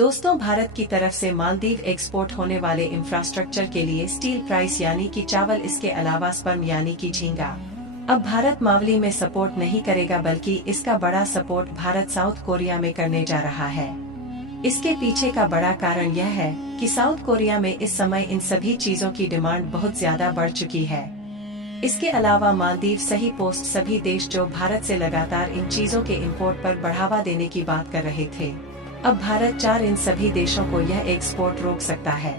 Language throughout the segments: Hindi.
दोस्तों, भारत की तरफ से मालदीव एक्सपोर्ट होने वाले इंफ्रास्ट्रक्चर के लिए स्टील प्राइस यानी कि चावल, इसके अलावा स्पर्म यानी कि झींगा, अब भारत मावली में सपोर्ट नहीं करेगा, बल्कि इसका बड़ा सपोर्ट भारत साउथ कोरिया में करने जा रहा है। इसके पीछे का बड़ा कारण यह है कि साउथ कोरिया में इस समय इन सभी चीजों की डिमांड बहुत ज्यादा बढ़ चुकी है। इसके अलावा मालदीव सही पोस्ट सभी देश जो भारत से लगातार इन चीजों के इंपोर्ट पर बढ़ावा देने की बात कर रहे थे, अब भारत चार इन सभी देशों को यह एक्सपोर्ट रोक सकता है।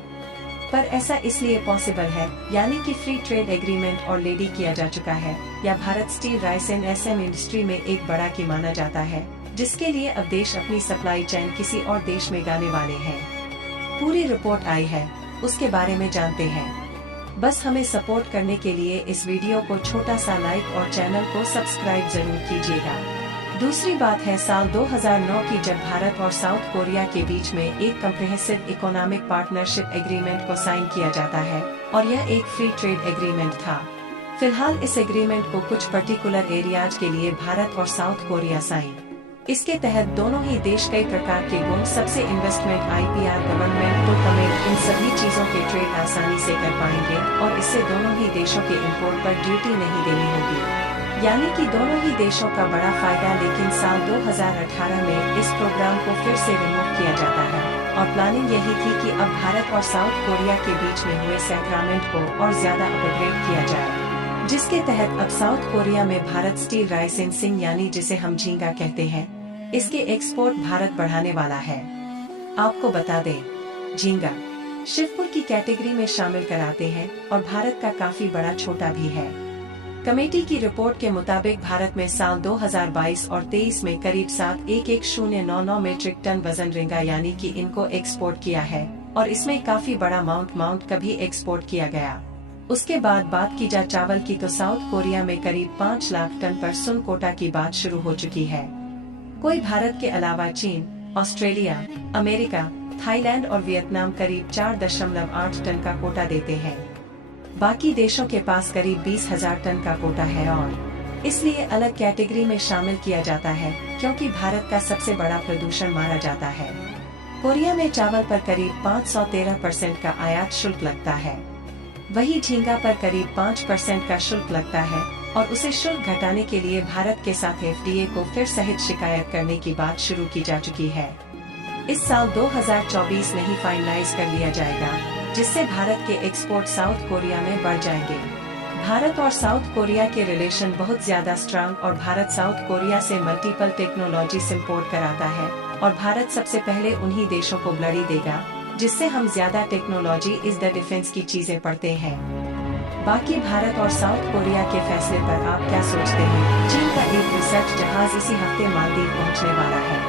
पर ऐसा इसलिए पॉसिबल है, यानी कि फ्री ट्रेड एग्रीमेंट ऑलरेडी किया जा चुका है, या Bharat steel, rice and SM industry में एक बड़ा की माना जाता है, जिसके लिए अब देश अपनी सप्लाई चेन किसी और देश में गाने वाले हैं। पूरी रिपोर्ट आई है, उसके बारे में जानते हैं। बस हमें सपोर्ट करने के लिए इस वीडियो को छोटा सा लाइक और चैनल को सब्सक्राइब जरूर कीजिएगा। दूसरी बात है साल 2009 की, जब भारत और साउथ कोरिया के बीच में एक कम्प्रिहेंसिव इकोनॉमिक पार्टनरशिप एग्रीमेंट को साइन किया जाता है, और यह एक फ्री ट्रेड एग्रीमेंट था। फिलहाल इस एग्रीमेंट को कुछ पर्टिकुलर एरियाज के लिए भारत और साउथ कोरिया साइन। इसके तहत दोनों ही देश कई प्रकार के गुण, सबसे इन्वेस्टमेंट, आईपीआर, गवर्नमेंट तो कमेंट, इन सभी चीजों के ट्रेड आसानी से कर पाएंगे, और इससे दोनों ही देशों के इंपोर्ट पर ड्यूटी नहीं देनी होगी, यानी कि दोनों ही देशों का बड़ा फायदा। लेकिन साल 2018 में इस प्रोग्राम को फिर से रिमूव किया जाता है, और प्लानिंग यही थी कि अब भारत और साउथ कोरिया के बीच में हुए सेग्रीमेंट को और ज्यादा अपग्रेड किया जाए, जिसके तहत अब साउथ कोरिया में भारत स्टील, राइस एंड सिंग यानी जिसे हम झींगा कहते हैं, इसके एक्सपोर्ट भारत बढ़ाने वाला है। आपको बता दें, झींगा शिवपुर की कैटेगरी में शामिल कराते हैं, और भारत का काफी बड़ा छोटा भी है। कमेटी की रिपोर्ट के मुताबिक भारत में साल 2022 और 23 में करीब 7,11099 मीट्रिक टन वजन झींगा यानी कि इनको एक्सपोर्ट किया है, और इसमें काफी बड़ा माउंट कभी एक्सपोर्ट किया गया। उसके बाद बात की जा चावल की, तो साउथ कोरिया में करीब 5 लाख टन पर सुन कोटा की बात शुरू हो चुकी है। कोई भारत के अलावा चीन, ऑस्ट्रेलिया, अमेरिका, थाईलैंड और वियतनाम करीब 4.8 टन का कोटा देते हैं। बाकी देशों के पास करीब 20,000 टन का कोटा है, और इसलिए अलग कैटेगरी में शामिल किया जाता है, क्योंकि भारत का सबसे बड़ा प्रदूषण माना जाता है। कोरिया में चावल पर करीब 513% का आयात शुल्क लगता है, वही झींगा पर करीब 5% का शुल्क लगता है, और उसे शुल्क घटाने के लिए भारत के साथ एफडीए को फिर सहित शिकायत करने की बात शुरू की जा चुकी है। इस साल 2024 में ही फाइनलाइज कर लिया जाएगा, जिससे भारत के एक्सपोर्ट साउथ कोरिया में बढ़ जाएंगे। भारत और साउथ कोरिया के रिलेशन बहुत ज्यादा स्ट्रांग, और भारत साउथ कोरिया से मल्टीपल टेक्नोलॉजी इम्पोर्ट कराता है, और भारत सबसे पहले उन्हीं देशों को ब्लडी देगा जिससे हम ज्यादा टेक्नोलॉजी इज द डिफेंस की चीजें पढ़ते हैं। बाकी भारत और साउथ कोरिया के फैसले पर आप क्या सोचते हैं? चीन का एक रिसर्च जहाज इसी हफ्ते मालदीव पहुंचने वाला है।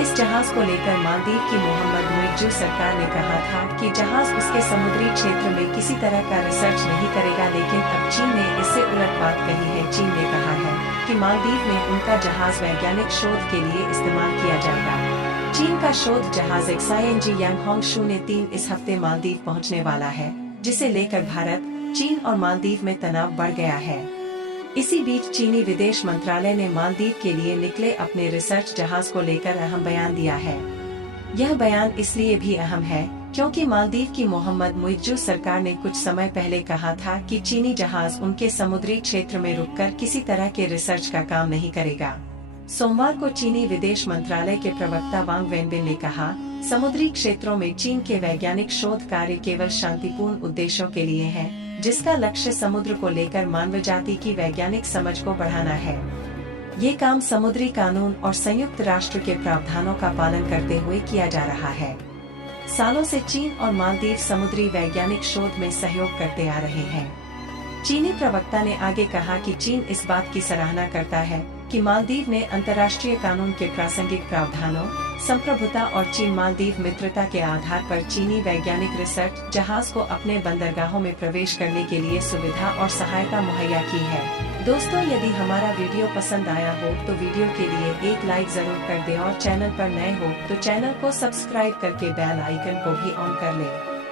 इस जहाज को लेकर मालदीव की मोहम्मद मुइज्जू सरकार ने कहा था कि जहाज उसके समुद्री क्षेत्र में किसी तरह का रिसर्च नहीं करेगा, लेकिन अब चीन ने इससे उलट बात कही है। चीन ने कहा है कि मालदीव में उनका जहाज वैज्ञानिक शोध के लिए इस्तेमाल किया जाएगा। चीन का शोध जहाज एक्साइएनजी यांगहोंग 03 इस हफ्ते मालदीव पहुंचने वाला है, जिसे लेकर भारत, चीन और मालदीव में तनाव बढ़ गया है। इसी बीच चीनी विदेश मंत्रालय ने मालदीव के लिए निकले अपने रिसर्च जहाज को लेकर अहम बयान दिया है। यह बयान इसलिए भी अहम है क्योंकि मालदीव की मोहम्मद मुइज्जू सरकार ने कुछ समय पहले कहा था कि चीनी जहाज उनके समुद्री क्षेत्र में रुककर किसी तरह के रिसर्च का काम नहीं करेगा। सोमवार को चीनी विदेश मंत्रालय के प्रवक्ता वांग वेनबिन ने कहा, समुद्री क्षेत्रों में चीन के वैज्ञानिक शोध कार्य केवल शांतिपूर्ण उद्देश्यों के लिए है, जिसका लक्ष्य समुद्र को लेकर मानव जाति की वैज्ञानिक समझ को बढ़ाना है। ये काम समुद्री कानून और संयुक्त राष्ट्र के प्रावधानों का पालन करते हुए किया जा रहा है। सालों से चीन और मालदीव समुद्री वैज्ञानिक शोध में सहयोग करते आ रहे हैं। चीनी प्रवक्ता ने आगे कहा कि चीन इस बात की सराहना करता है कि मालदीव ने अंतर्राष्ट्रीय कानून के प्रासंगिक प्रावधानों, संप्रभुता और चीन मालदीव मित्रता के आधार पर चीनी वैज्ञानिक रिसर्च जहाज को अपने बंदरगाहों में प्रवेश करने के लिए सुविधा और सहायता मुहैया की है। दोस्तों, यदि हमारा वीडियो पसंद आया हो तो वीडियो के लिए एक लाइक जरूर कर दें, और चैनल पर नए हो तो चैनल को सब्सक्राइब करके बेल आइकन को भी ऑन कर लें।